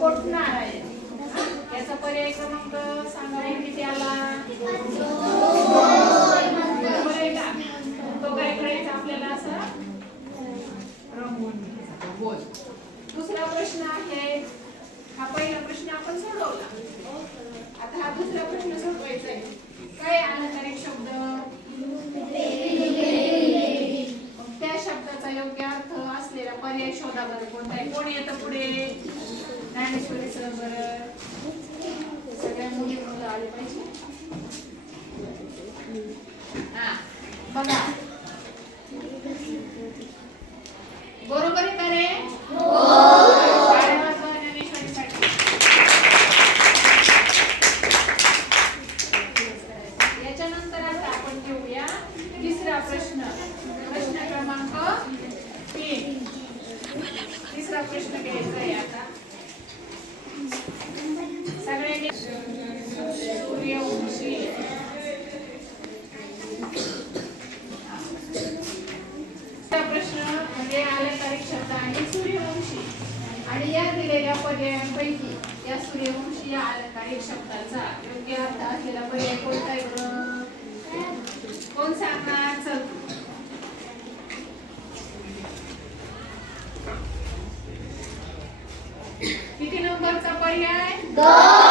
कोटणार आहे. याचा पर्याय क्रमांक सांगा किती आला? बरोबर आहे का? तो काय करायचा आपल्याला असं रंगवून घ्यायचा. बोल. दुसरा प्रश्न आहे. हा पहिला प्रश्न आपण सोडवला. आता हा दुसरा प्रश्न सोडवायचा आहे. काय अलंकारिक शब्द? त्या शब्दाचा योग्य अर्थ असलेला पर्याय शोधा बरं. कोणता आहे? कोण येतं पुढे? ज्ञानेश्वरी सर बरं. सगळ्या मुली मुलं आले पाहिजे. हा बघा बरोबर आहे का रे? याच्यानंतर आता आपण घेऊया तिसरा प्रश्न. प्रश्न क्रमांक 3. तिसरा प्रश्न घ्यायचा आहे आता. सगळ्यांनी सूर्यवंशी प्रश्न म्हणजे अलंकारिक शब्द आहे सूर्यवंशी. आणि या दिलेल्या पर्यायांपैकी या सूर्यवंशी या अलंकारिक शब्दाचा योग्य अर्थ असलेला पर्याय कोणता आहे बरं? कोण सांगणार? चल किती नंबरचा पर्याय? 2.